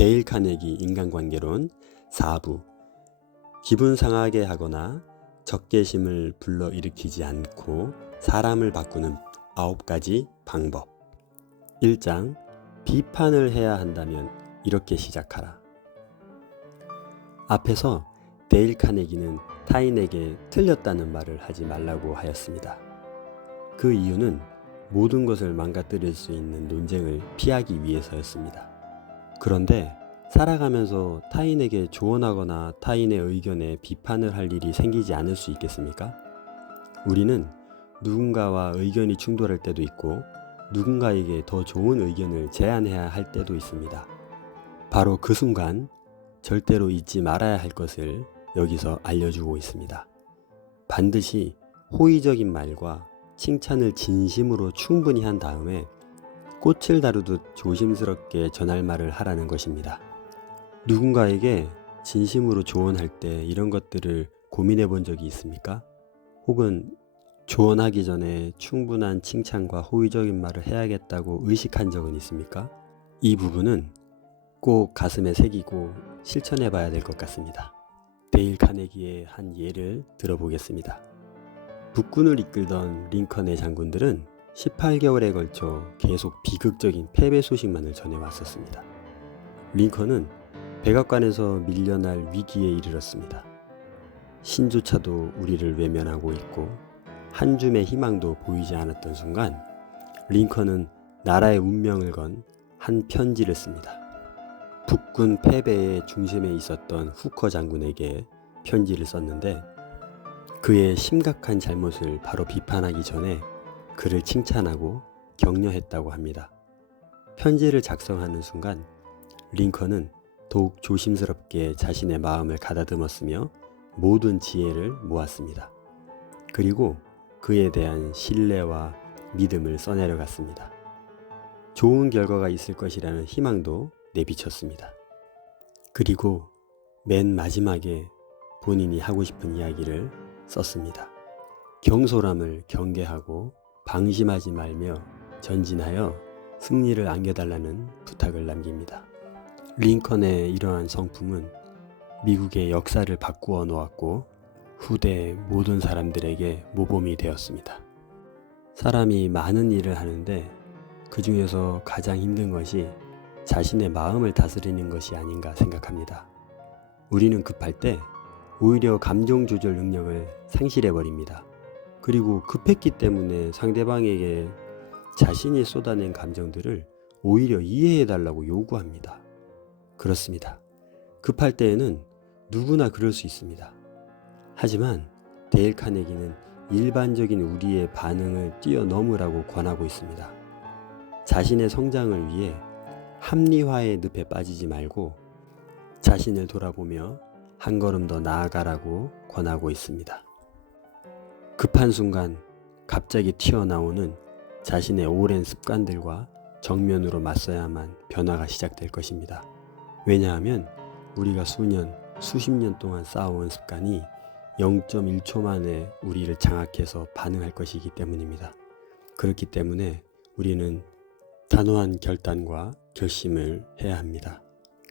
데일 카네기 인간관계론 4부. 기분 상하게 하거나 적개심을 불러일으키지 않고 사람을 바꾸는 9가지 방법. 1장. 비판을 해야 한다면 이렇게 시작하라. 앞에서 데일 카네기는 타인에게 틀렸다는 말을 하지 말라고 하였습니다. 그 이유는 모든 것을 망가뜨릴 수 있는 논쟁을 피하기 위해서였습니다. 그런데 살아가면서 타인에게 조언하거나 타인의 의견에 비판을 할 일이 생기지 않을 수 있겠습니까? 우리는 누군가와 의견이 충돌할 때도 있고 누군가에게 더 좋은 의견을 제안해야 할 때도 있습니다. 바로 그 순간 절대로 잊지 말아야 할 것을 여기서 알려주고 있습니다. 반드시 호의적인 말과 칭찬을 진심으로 충분히 한 다음에 꽃을 다루듯 조심스럽게 전할 말을 하라는 것입니다. 누군가에게 진심으로 조언할 때 이런 것들을 고민해 본 적이 있습니까? 혹은 조언하기 전에 충분한 칭찬과 호의적인 말을 해야겠다고 의식한 적은 있습니까? 이 부분은 꼭 가슴에 새기고 실천해 봐야 될 것 같습니다. 데일 카네기의 한 예를 들어보겠습니다. 북군을 이끌던 링컨의 장군들은 18개월에 걸쳐 계속 비극적인 패배 소식만을 전해왔었습니다. 링컨은 백악관에서 밀려날 위기에 이르렀습니다. 신조차도 우리를 외면하고 있고 한 줌의 희망도 보이지 않았던 순간 링컨은 나라의 운명을 건 한 편지를 씁니다. 북군 패배의 중심에 있었던 후커 장군에게 편지를 썼는데 그의 심각한 잘못을 바로 비판하기 전에 그를 칭찬하고 격려했다고 합니다. 편지를 작성하는 순간 링컨은 더욱 조심스럽게 자신의 마음을 가다듬었으며 모든 지혜를 모았습니다. 그리고 그에 대한 신뢰와 믿음을 써내려갔습니다. 좋은 결과가 있을 것이라는 희망도 내비쳤습니다. 그리고 맨 마지막에 본인이 하고 싶은 이야기를 썼습니다. 경솔함을 경계하고 방심하지 말며 전진하여 승리를 안겨달라는 부탁을 남깁니다. 링컨의 이러한 성품은 미국의 역사를 바꾸어 놓았고 후대 모든 사람들에게 모범이 되었습니다. 사람이 많은 일을 하는데 그 중에서 가장 힘든 것이 자신의 마음을 다스리는 것이 아닌가 생각합니다. 우리는 급할 때 오히려 감정 조절 능력을 상실해버립니다. 그리고 급했기 때문에 상대방에게 자신이 쏟아낸 감정들을 오히려 이해해달라고 요구합니다. 그렇습니다. 급할 때에는 누구나 그럴 수 있습니다. 하지만 데일 카네기는 일반적인 우리의 반응을 뛰어넘으라고 권하고 있습니다. 자신의 성장을 위해 합리화의 늪에 빠지지 말고 자신을 돌아보며 한 걸음 더 나아가라고 권하고 있습니다. 급한 순간 갑자기 튀어나오는 자신의 오랜 습관들과 정면으로 맞서야만 변화가 시작될 것입니다. 왜냐하면 우리가 수년, 수십 년 동안 쌓아온 습관이 0.1초 만에 우리를 장악해서 반응할 것이기 때문입니다. 그렇기 때문에 우리는 단호한 결단과 결심을 해야 합니다.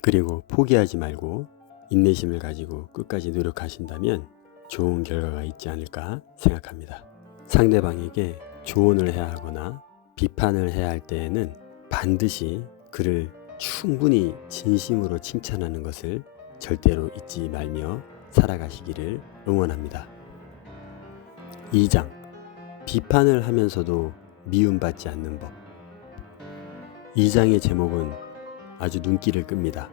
그리고 포기하지 말고 인내심을 가지고 끝까지 노력하신다면 좋은 결과가 있지 않을까 생각합니다. 상대방에게 조언을 해야 하거나 비판을 해야 할 때에는 반드시 그를 충분히 진심으로 칭찬하는 것을 절대로 잊지 말며 살아가시기를 응원합니다. 2장. 비판을 하면서도 미움받지 않는 법. 2장의 제목은 아주 눈길을 끕니다.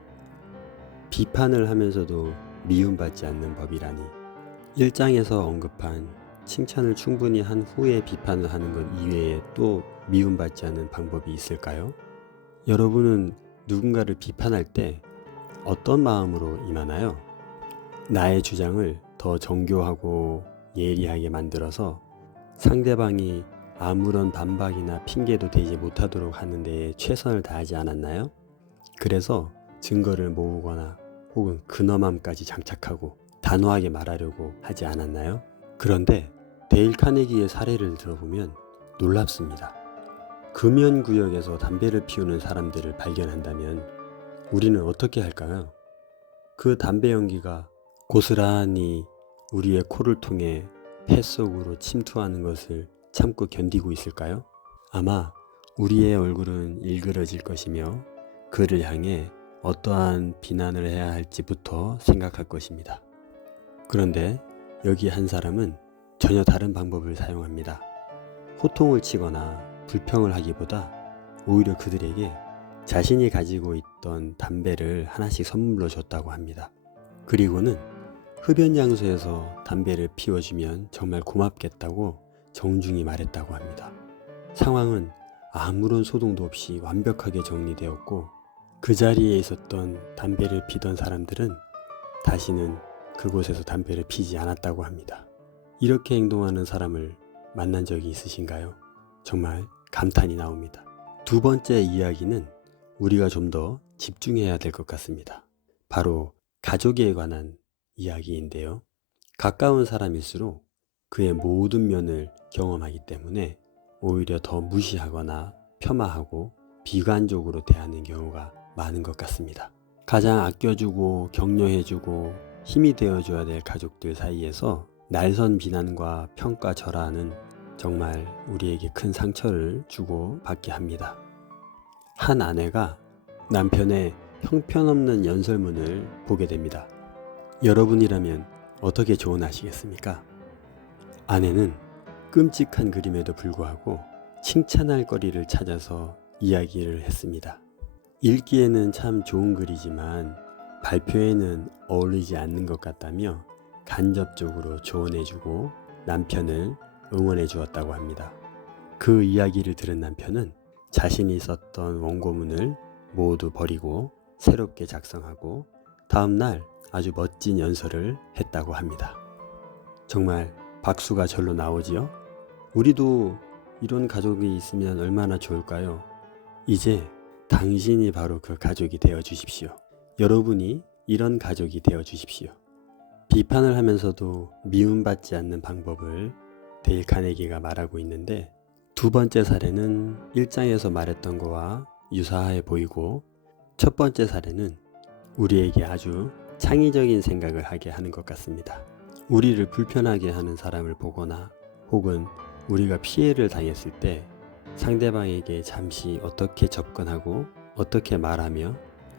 비판을 하면서도 미움받지 않는 법이라니. 1장에서 언급한 칭찬을 충분히 한 후에 비판을 하는 것 이외에 또 미움받지 않는 방법이 있을까요? 여러분은 누군가를 비판할 때 어떤 마음으로 임하나요? 나의 주장을 더 정교하고 예리하게 만들어서 상대방이 아무런 반박이나 핑계도 대지 못하도록 하는 데에 최선을 다하지 않았나요? 그래서 증거를 모으거나 혹은 근엄함까지 장착하고 단호하게 말하려고 하지 않았나요? 그런데 데일 카네기의 사례를 들어보면 놀랍습니다. 금연구역에서 담배를 피우는 사람들을 발견한다면 우리는 어떻게 할까요? 그 담배 연기가 고스란히 우리의 코를 통해 폐 속으로 침투하는 것을 참고 견디고 있을까요? 아마 우리의 얼굴은 일그러질 것이며 그를 향해 어떠한 비난을 해야 할지부터 생각할 것입니다. 그런데 여기 한 사람은 전혀 다른 방법을 사용합니다. 호통을 치거나 불평을 하기보다 오히려 그들에게 자신이 가지고 있던 담배를 하나씩 선물로 줬다고 합니다. 그리고는 흡연 장소에서 담배를 피워주면 정말 고맙겠다고 정중히 말했다고 합니다. 상황은 아무런 소동도 없이 완벽하게 정리되었고 그 자리에 있었던 담배를 피던 사람들은 다시는 그곳에서 담배를 피지 않았다고 합니다. 이렇게 행동하는 사람을 만난 적이 있으신가요? 정말 감탄이 나옵니다. 두 번째 이야기는 우리가 좀 더 집중해야 될 것 같습니다. 바로 가족에 관한 이야기인데요. 가까운 사람일수록 그의 모든 면을 경험하기 때문에 오히려 더 무시하거나 폄하하고 비관적으로 대하는 경우가 많은 것 같습니다. 가장 아껴주고 격려해주고 힘이 되어줘야 될 가족들 사이에서 날선 비난과 평가절하는 정말 우리에게 큰 상처를 주고 받게 합니다. 한 아내가 남편의 형편없는 연설문을 보게 됩니다. 여러분이라면 어떻게 조언하시겠습니까? 아내는 끔찍한 그림에도 불구하고 칭찬할 거리를 찾아서 이야기를 했습니다. 읽기에는 참 좋은 글이지만 발표에는 어울리지 않는 것 같다며 간접적으로 조언해주고 남편을 응원해 주었다고 합니다. 그 이야기를 들은 남편은 자신이 썼던 원고문을 모두 버리고 새롭게 작성하고 다음날 아주 멋진 연설을 했다고 합니다. 정말 박수가 절로 나오지요? 우리도 이런 가족이 있으면 얼마나 좋을까요? 이제 당신이 바로 그 가족이 되어 주십시오. 여러분이 이런 가족이 되어 주십시오. 비판을 하면서도 미움받지 않는 방법을 데일 카네기가 말하고 있는데 두 번째 사례는 1장에서 말했던 거와 유사해 보이고 첫 번째 사례는 우리에게 아주 창의적인 생각을 하게 하는 것 같습니다. 우리를 불편하게 하는 사람을 보거나 혹은 우리가 피해를 당했을 때 상대방에게 잠시 어떻게 접근하고 어떻게 말하며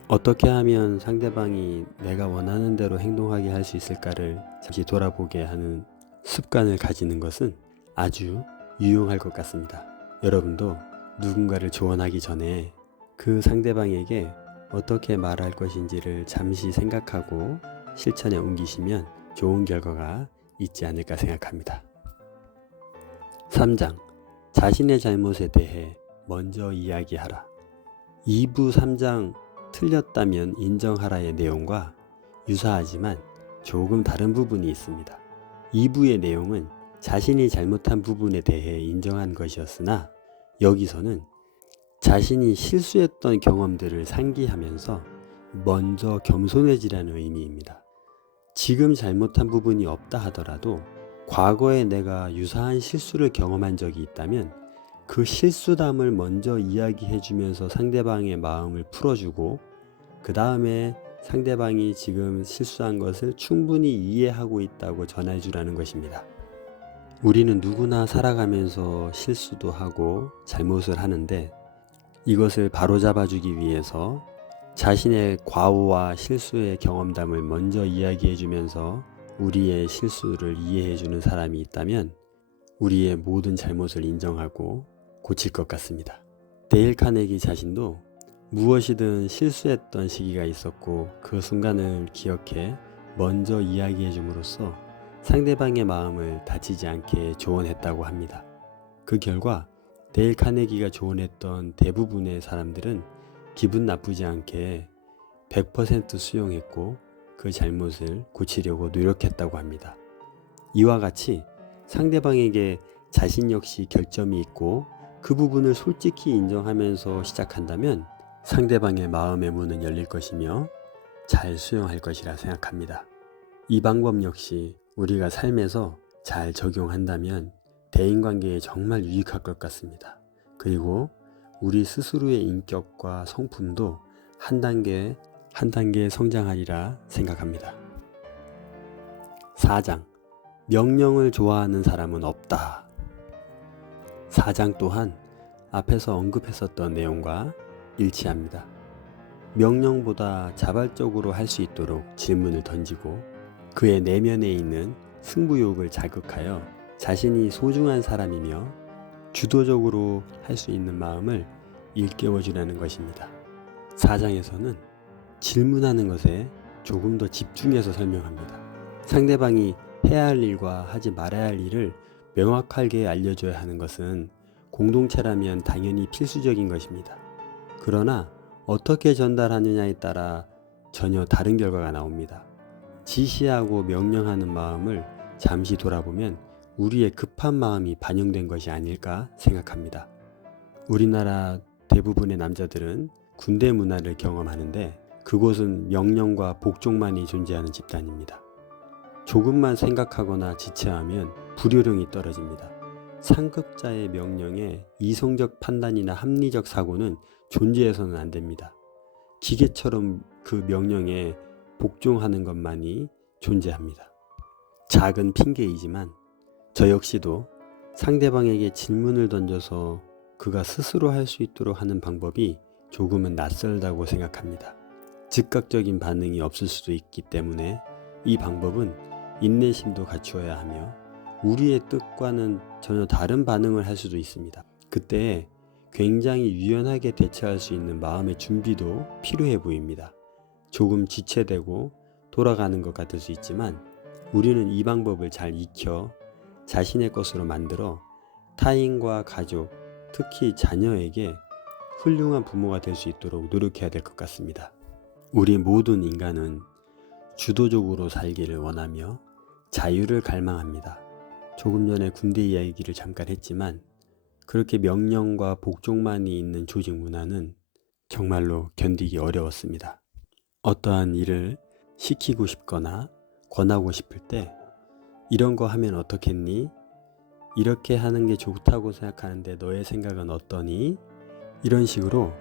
어떻게 하면 상대방이 내가 원하는 대로 행동하게 할 수 있을까를 잠시 돌아보게 하는 습관을 가지는 것은 아주 유용할 것 같습니다. 여러분도 누군가를 조언하기 전에 그 상대방에게 어떻게 말할 것인지를 잠시 생각하고 실천에 옮기시면 좋은 결과가 있지 않을까 생각합니다. 3장 자신의 잘못에 대해 먼저 이야기하라. 2부 3장 틀렸다면 인정하라의 내용과 유사하지만 조금 다른 부분이 있습니다. 2부의 내용은 자신이 잘못한 부분에 대해 인정한 것이었으나 여기서는 자신이 실수했던 경험들을 상기하면서 먼저 겸손해지라는 의미입니다. 지금 잘못한 부분이 없다 하더라도 과거에 내가 유사한 실수를 경험한 적이 있다면 그 실수담을 먼저 이야기해주면서 상대방의 마음을 풀어주고 그 다음에 상대방이 지금 실수한 것을 충분히 이해하고 있다고 전해주라는 것입니다. 우리는 누구나 살아가면서 실수도 하고 잘못을 하는데 이것을 바로잡아주기 위해서 자신의 과오와 실수의 경험담을 먼저 이야기해주면서 우리의 실수를 이해해주는 사람이 있다면 우리의 모든 잘못을 인정하고 고칠 것 같습니다. 데일 카네기 자신도 무엇이든 실수했던 시기가 있었고 그 순간을 기억해 먼저 이야기해 줌으로써 상대방의 마음을 다치지 않게 조언했다고 합니다. 그 결과 데일 카네기가 조언했던 대부분의 사람들은 기분 나쁘지 않게 100% 수용했고 그 잘못을 고치려고 노력했다고 합니다. 이와 같이 상대방에게 자신 역시 결점이 있고 그 부분을 솔직히 인정하면서 시작한다면 상대방의 마음의 문은 열릴 것이며 잘 수용할 것이라 생각합니다. 이 방법 역시 우리가 삶에서 잘 적용한다면 대인관계에 정말 유익할 것 같습니다. 그리고 우리 스스로의 인격과 성품도 한 단계 한 단계 성장하리라 생각합니다. 4장 명령을 좋아하는 사람은 없다. 4장 또한 앞에서 언급했었던 내용과 일치합니다. 명령보다 자발적으로 할 수 있도록 질문을 던지고 그의 내면에 있는 승부욕을 자극하여 자신이 소중한 사람이며 주도적으로 할 수 있는 마음을 일깨워주라는 것입니다. 4장에서는 질문하는 것에 조금 더 집중해서 설명합니다. 상대방이 해야 할 일과 하지 말아야 할 일을 명확하게 알려줘야 하는 것은 공동체라면 당연히 필수적인 것입니다. 그러나 어떻게 전달하느냐에 따라 전혀 다른 결과가 나옵니다. 지시하고 명령하는 마음을 잠시 돌아보면 우리의 급한 마음이 반영된 것이 아닐까 생각합니다. 우리나라 대부분의 남자들은 군대 문화를 경험하는데 그곳은 명령과 복종만이 존재하는 집단입니다. 조금만 생각하거나 지체하면 불효령이 떨어집니다. 상급자의 명령에 이성적 판단이나 합리적 사고는 존재해서는 안 됩니다. 기계처럼 그 명령에 복종하는 것만이 존재합니다. 작은 핑계이지만 저 역시도 상대방에게 질문을 던져서 그가 스스로 할 수 있도록 하는 방법이 조금은 낯설다고 생각합니다. 즉각적인 반응이 없을 수도 있기 때문에 이 방법은 인내심도 갖추어야 하며 우리의 뜻과는 전혀 다른 반응을 할 수도 있습니다. 그때 굉장히 유연하게 대처할 수 있는 마음의 준비도 필요해 보입니다. 조금 지체되고 돌아가는 것 같을 수 있지만 우리는 이 방법을 잘 익혀 자신의 것으로 만들어 타인과 가족, 특히 자녀에게 훌륭한 부모가 될 수 있도록 노력해야 될 것 같습니다. 우리 모든 인간은 주도적으로 살기를 원하며 자유를 갈망합니다. 조금 전에 군대 이야기를 잠깐 했지만 그렇게 명령과 복종만이 있는 조직 문화는 정말로 견디기 어려웠습니다. 어떠한 일을 시키고 싶거나 권하고 싶을 때 이런 거 하면 어떻겠니? 이렇게 하는 게 좋다고 생각하는데 너의 생각은 어떠니? 이런 식으로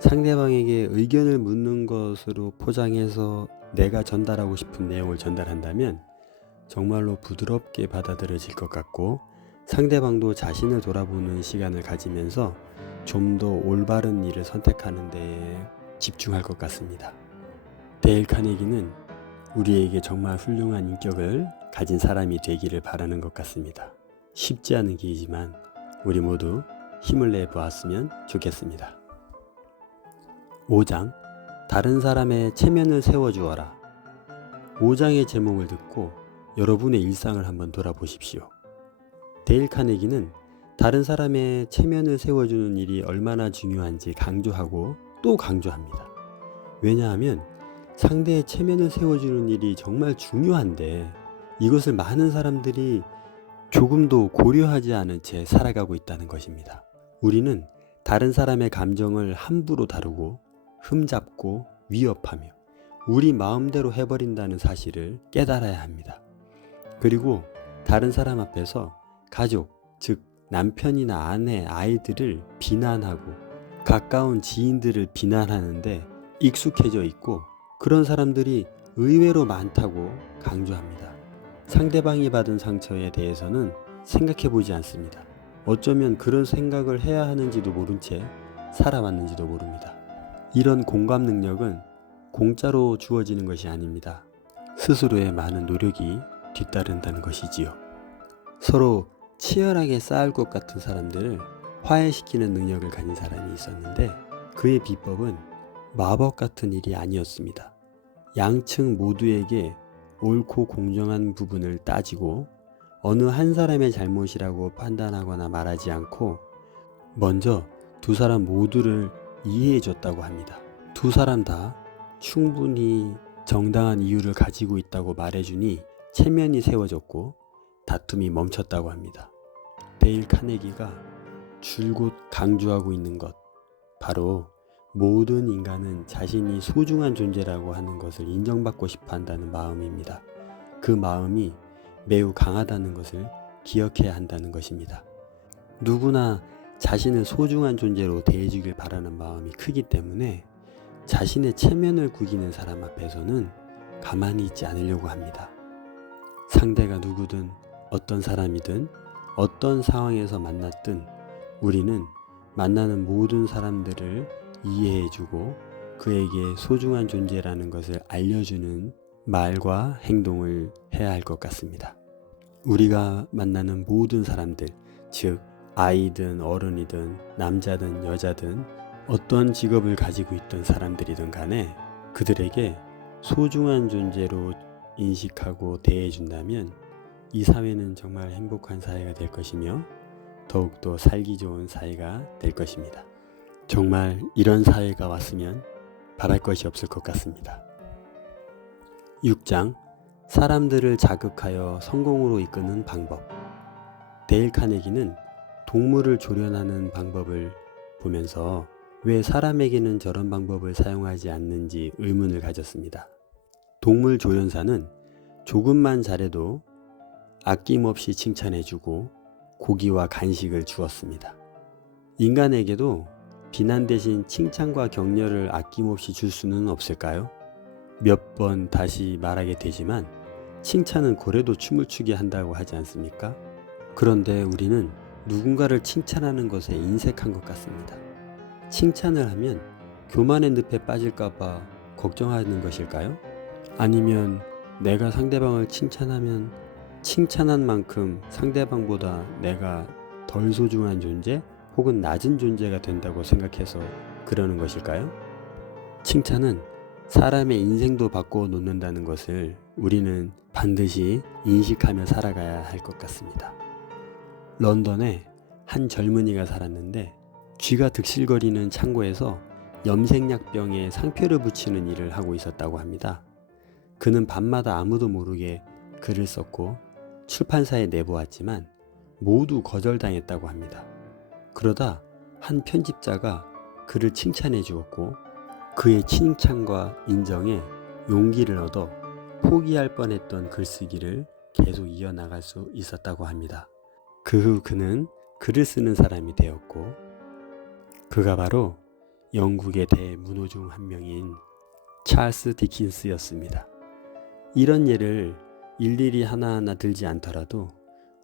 상대방에게 의견을 묻는 것으로 포장해서 내가 전달하고 싶은 내용을 전달한다면 정말로 부드럽게 받아들여질 것 같고 상대방도 자신을 돌아보는 시간을 가지면서 좀 더 올바른 일을 선택하는 데 집중할 것 같습니다. 데일 카네기는 우리에게 정말 훌륭한 인격을 가진 사람이 되기를 바라는 것 같습니다. 쉽지 않은 길이지만 우리 모두 힘을 내 보았으면 좋겠습니다. 5장 다른 사람의 체면을 세워주어라. 5장의 제목을 듣고 여러분의 일상을 한번 돌아보십시오. 데일 카네기는 다른 사람의 체면을 세워주는 일이 얼마나 중요한지 강조하고 또 강조합니다. 왜냐하면 상대의 체면을 세워주는 일이 정말 중요한데 이것을 많은 사람들이 조금도 고려하지 않은 채 살아가고 있다는 것입니다. 우리는 다른 사람의 감정을 함부로 다루고 흠잡고 위협하며 우리 마음대로 해버린다는 사실을 깨달아야 합니다. 그리고 다른 사람 앞에서 가족, 즉 남편이나 아내, 아이들을 비난하고 가까운 지인들을 비난하는데 익숙해져 있고 그런 사람들이 의외로 많다고 강조합니다. 상대방이 받은 상처에 대해서는 생각해 보지 않습니다. 어쩌면 그런 생각을 해야 하는지도 모른 채 살아왔는지도 모릅니다. 이런 공감 능력은 공짜로 주어지는 것이 아닙니다. 스스로의 많은 노력이 뒤따른다는 것이지요. 서로 치열하게 싸울 것 같은 사람들을 화해시키는 능력을 가진 사람이 있었는데 그의 비법은 마법 같은 일이 아니었습니다. 양측 모두에게 옳고 공정한 부분을 따지고 어느 한 사람의 잘못이라고 판단하거나 말하지 않고 먼저 두 사람 모두를 이해해 줬다고 합니다. 두 사람 다 충분히 정당한 이유를 가지고 있다고 말해주니 체면이 세워졌고 다툼이 멈췄다고 합니다. 데일 카네기가 줄곧 강조하고 있는 것, 바로 모든 인간은 자신이 소중한 존재라고 하는 것을 인정받고 싶어 한다는 마음입니다. 그 마음이 매우 강하다는 것을 기억해야 한다는 것입니다. 누구나 자신을 소중한 존재로 대해주길 바라는 마음이 크기 때문에 자신의 체면을 구기는 사람 앞에서는 가만히 있지 않으려고 합니다. 상대가 누구든 어떤 사람이든 어떤 상황에서 만났든 우리는 만나는 모든 사람들을 이해해주고 그에게 소중한 존재라는 것을 알려주는 말과 행동을 해야 할 것 같습니다. 우리가 만나는 모든 사람들, 즉 아이든 어른이든 남자든 여자든 어떤 직업을 가지고 있던 사람들이든 간에 그들에게 소중한 존재로 인식하고 대해준다면 이 사회는 정말 행복한 사회가 될 것이며 더욱더 살기 좋은 사회가 될 것입니다. 정말 이런 사회가 왔으면 바랄 것이 없을 것 같습니다. 6장 사람들을 자극하여 성공으로 이끄는 방법. 데일 카네기는 동물을 조련하는 방법을 보면서 왜 사람에게는 저런 방법을 사용하지 않는지 의문을 가졌습니다. 동물 조련사는 조금만 잘해도 아낌없이 칭찬해주고 고기와 간식을 주었습니다. 인간에게도 비난 대신 칭찬과 격려를 아낌없이 줄 수는 없을까요? 몇 번 다시 말하게 되지만 칭찬은 고래도 춤을 추게 한다고 하지 않습니까? 그런데 우리는 누군가를 칭찬하는 것에 인색한 것 같습니다. 칭찬을 하면 교만의 늪에 빠질까봐 걱정하는 것일까요? 아니면 내가 상대방을 칭찬하면 칭찬한 만큼 상대방보다 내가 덜 소중한 존재 혹은 낮은 존재가 된다고 생각해서 그러는 것일까요? 칭찬은 사람의 인생도 바꿔 놓는다는 것을 우리는 반드시 인식하며 살아가야 할 것 같습니다. 런던에 한 젊은이가 살았는데 쥐가 득실거리는 창고에서 염색약병에 상표를 붙이는 일을 하고 있었다고 합니다. 그는 밤마다 아무도 모르게 글을 썼고 출판사에 내보았지만 모두 거절당했다고 합니다. 그러다 한 편집자가 그를 칭찬해 주었고 그의 칭찬과 인정에 용기를 얻어 포기할 뻔했던 글쓰기를 계속 이어나갈 수 있었다고 합니다. 그 후 그는 글을 쓰는 사람이 되었고 그가 바로 영국의 대문호 중 한 명인 찰스 디킨스였습니다. 이런 예를 일일이 하나하나 들지 않더라도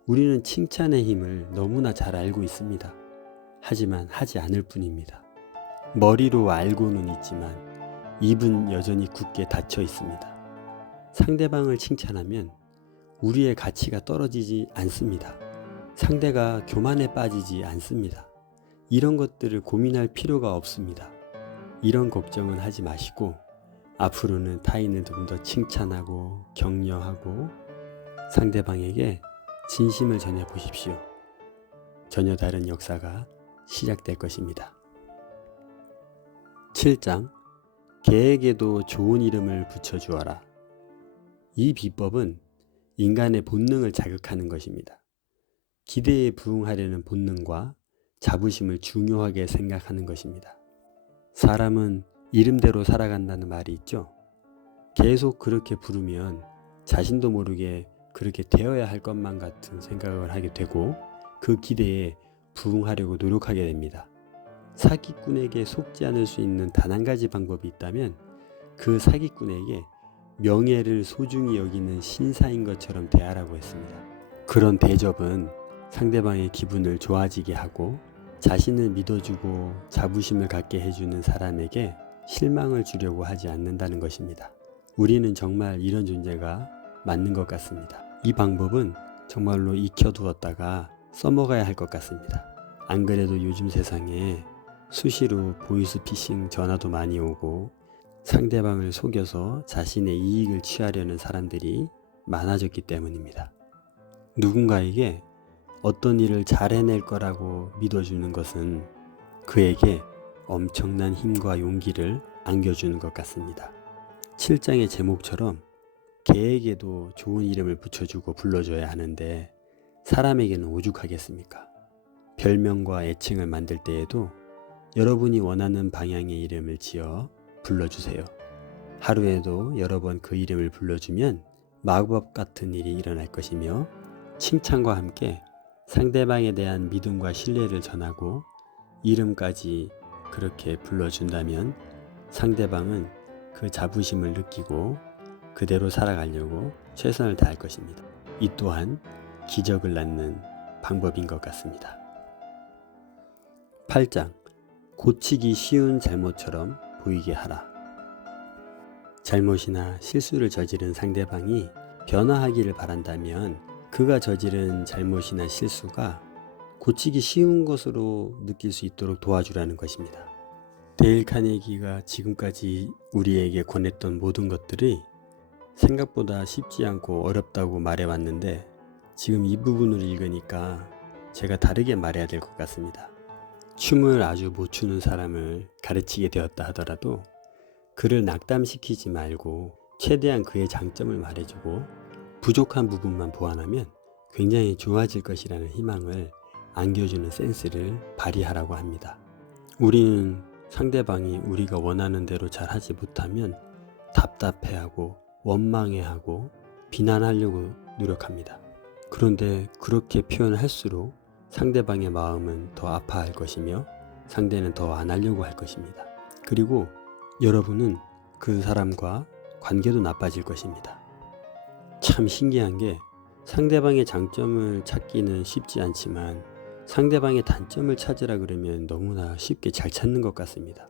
우리는 칭찬의 힘을 너무나 잘 알고 있습니다. 하지만 하지 않을 뿐입니다. 머리로 알고는 있지만 입은 여전히 굳게 닫혀 있습니다. 상대방을 칭찬하면 우리의 가치가 떨어지지 않습니다. 상대가 교만에 빠지지 않습니다. 이런 것들을 고민할 필요가 없습니다. 이런 걱정은 하지 마시고 앞으로는 타인을 좀 더 칭찬하고 격려하고 상대방에게 진심을 전해 보십시오. 전혀 다른 역사가 시작될 것입니다. 7장 개에게도 좋은 이름을 붙여주어라. 이 비법은 인간의 본능을 자극하는 것입니다. 기대에 부응하려는 본능과 자부심을 중요하게 생각하는 것입니다. 사람은 이름대로 살아간다는 말이 있죠. 계속 그렇게 부르면 자신도 모르게 그렇게 되어야 할 것만 같은 생각을 하게 되고 그 기대에 부응하려고 노력하게 됩니다. 사기꾼에게 속지 않을 수 있는 단 한 가지 방법이 있다면 그 사기꾼에게 명예를 소중히 여기는 신사인 것처럼 대하라고 했습니다. 그런 대접은 상대방의 기분을 좋아지게 하고 자신을 믿어주고 자부심을 갖게 해주는 사람에게 실망을 주려고 하지 않는다는 것입니다. 우리는 정말 이런 존재가 맞는 것 같습니다. 이 방법은 정말로 익혀두었다가 써먹어야 할 것 같습니다. 안 그래도 요즘 세상에 수시로 보이스피싱 전화도 많이 오고 상대방을 속여서 자신의 이익을 취하려는 사람들이 많아졌기 때문입니다. 누군가에게 어떤 일을 잘 해낼 거라고 믿어주는 것은 그에게 엄청난 힘과 용기를 안겨주는 것 같습니다. 7장의 제목처럼 개에게도 좋은 이름을 붙여주고 불러줘야 하는데 사람에게는 오죽하겠습니까? 별명과 애칭을 만들 때에도 여러분이 원하는 방향의 이름을 지어 불러주세요. 하루에도 여러 번 그 이름을 불러주면 마법 같은 일이 일어날 것이며 칭찬과 함께 상대방에 대한 믿음과 신뢰를 전하고 이름까지 그렇게 불러준다면 상대방은 그 자부심을 느끼고 그대로 살아가려고 최선을 다할 것입니다. 이 또한 기적을 낳는 방법인 것 같습니다. 8장 고치기 쉬운 잘못처럼 보이게 하라. 잘못이나 실수를 저지른 상대방이 변화하기를 바란다면 그가 저지른 잘못이나 실수가 고치기 쉬운 것으로 느낄 수 있도록 도와주라는 것입니다. 데일 카네기가 지금까지 우리에게 권했던 모든 것들이 생각보다 쉽지 않고 어렵다고 말해왔는데 지금 이 부분을 읽으니까 제가 다르게 말해야 될 것 같습니다. 춤을 아주 못 추는 사람을 가르치게 되었다 하더라도 그를 낙담시키지 말고 최대한 그의 장점을 말해주고 부족한 부분만 보완하면 굉장히 좋아질 것이라는 희망을 안겨주는 센스를 발휘하라고 합니다. 우리는 상대방이 우리가 원하는 대로 잘하지 못하면 답답해하고 원망해하고 비난하려고 노력합니다. 그런데 그렇게 표현할수록 상대방의 마음은 더 아파할 것이며 상대는 더 안 하려고 할 것입니다. 그리고 여러분은 그 사람과 관계도 나빠질 것입니다. 참 신기한 게 상대방의 장점을 찾기는 쉽지 않지만 상대방의 단점을 찾으라 그러면 너무나 쉽게 잘 찾는 것 같습니다.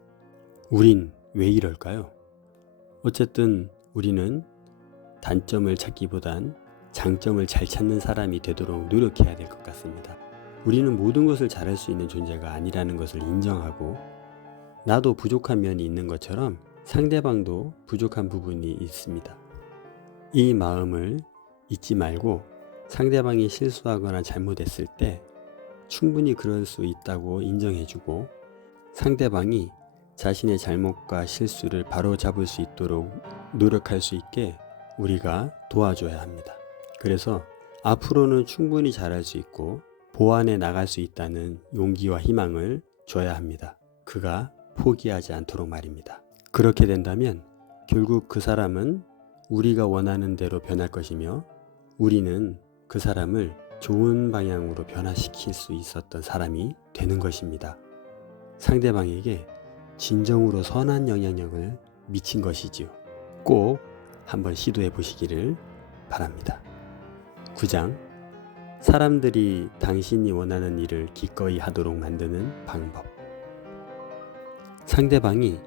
우린 왜 이럴까요? 어쨌든 우리는 단점을 찾기보단 장점을 잘 찾는 사람이 되도록 노력해야 될 것 같습니다. 우리는 모든 것을 잘할 수 있는 존재가 아니라는 것을 인정하고 나도 부족한 면이 있는 것처럼 상대방도 부족한 부분이 있습니다. 이 마음을 잊지 말고 상대방이 실수하거나 잘못했을 때 충분히 그럴 수 있다고 인정해주고 상대방이 자신의 잘못과 실수를 바로잡을 수 있도록 노력할 수 있게 우리가 도와줘야 합니다. 그래서 앞으로는 충분히 잘할 수 있고 보완해 나갈 수 있다는 용기와 희망을 줘야 합니다. 그가 포기하지 않도록 말입니다. 그렇게 된다면 결국 그 사람은 우리가 원하는 대로 변할 것이며 우리는 그 사람을 좋은 방향으로 변화시킬 수 있었던 사람이 되는 것입니다. 상대방에게 진정으로 선한 영향력을 미친 것이지요. 꼭 한번 시도해 보시기를 바랍니다. 9장 사람들이 당신이 원하는 일을 기꺼이 하도록 만드는 방법. 상대방이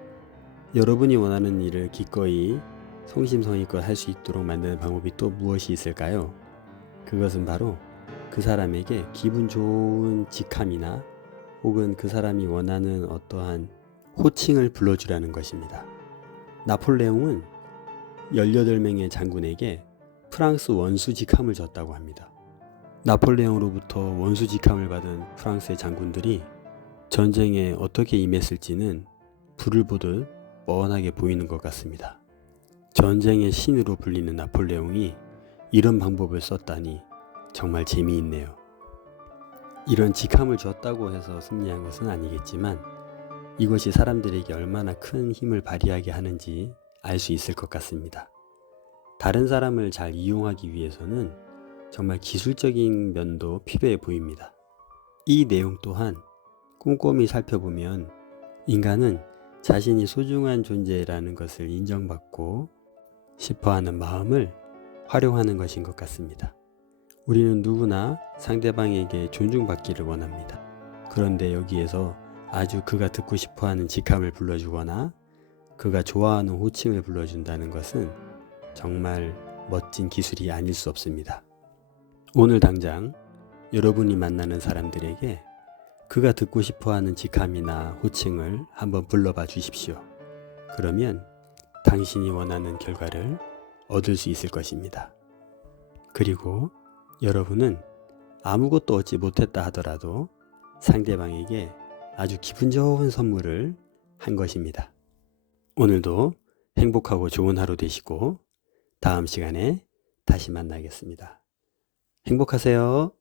여러분이 원하는 일을 기꺼이 성심성의껏 할 수 있도록 만드는 방법이 또 무엇이 있을까요? 그것은 바로 그 사람에게 기분 좋은 직함이나 혹은 그 사람이 원하는 어떠한 호칭을 불러주라는 것입니다. 나폴레옹은 18명의 장군에게 프랑스 원수 직함을 줬다고 합니다. 나폴레옹으로부터 원수 직함을 받은 프랑스의 장군들이 전쟁에 어떻게 임했을지는 불을 보듯 뻔하게 보이는 것 같습니다. 전쟁의 신으로 불리는 나폴레옹이 이런 방법을 썼다니 정말 재미있네요. 이런 직함을 줬다고 해서 승리한 것은 아니겠지만 이것이 사람들에게 얼마나 큰 힘을 발휘하게 하는지 알 수 있을 것 같습니다. 다른 사람을 잘 이용하기 위해서는 정말 기술적인 면도 필요해 보입니다. 이 내용 또한 꼼꼼히 살펴보면 인간은 자신이 소중한 존재라는 것을 인정받고 싶어하는 마음을 활용하는 것인 것 같습니다. 우리는 누구나 상대방에게 존중받기를 원합니다. 그런데 여기에서 아주 그가 듣고 싶어하는 직함을 불러주거나 그가 좋아하는 호칭을 불러준다는 것은 정말 멋진 기술이 아닐 수 없습니다. 오늘 당장 여러분이 만나는 사람들에게 그가 듣고 싶어하는 직함이나 호칭을 한번 불러봐 주십시오. 그러면 당신이 원하는 결과를 얻을 수 있을 것입니다. 그리고 여러분은 아무것도 얻지 못했다 하더라도 상대방에게 아주 기분 좋은 선물을 한 것입니다. 오늘도 행복하고 좋은 하루 되시고 다음 시간에 다시 만나겠습니다. 행복하세요.